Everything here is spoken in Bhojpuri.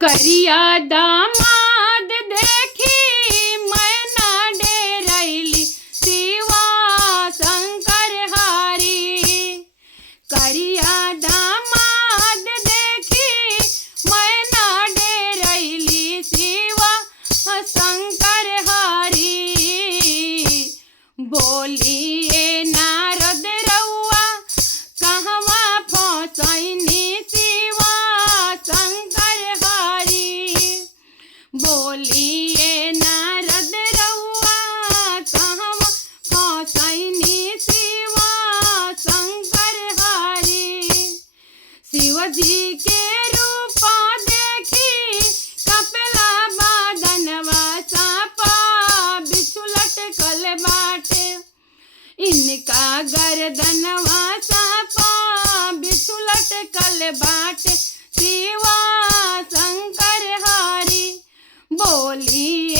करिया दामाद देखी मैं ना डेरैली शिवा शंकर हारी। करिया दामाद देखी मैं ना डेरैली शिवा शंकर हारी। बोलिए नारद रउआ कहवा फसैनी शिवा शंकर हारी। बोलिए नारद रउआ कहवा फसैनी शिवा शंकर हारी। शिव जी के रूप देखी कपिला बादनवा सापा बिच्छू लटकल बाटे। इनका गर्दनवा सापा बिच्छू लटकल बाटे शिवा शंकर हारी। बोलिए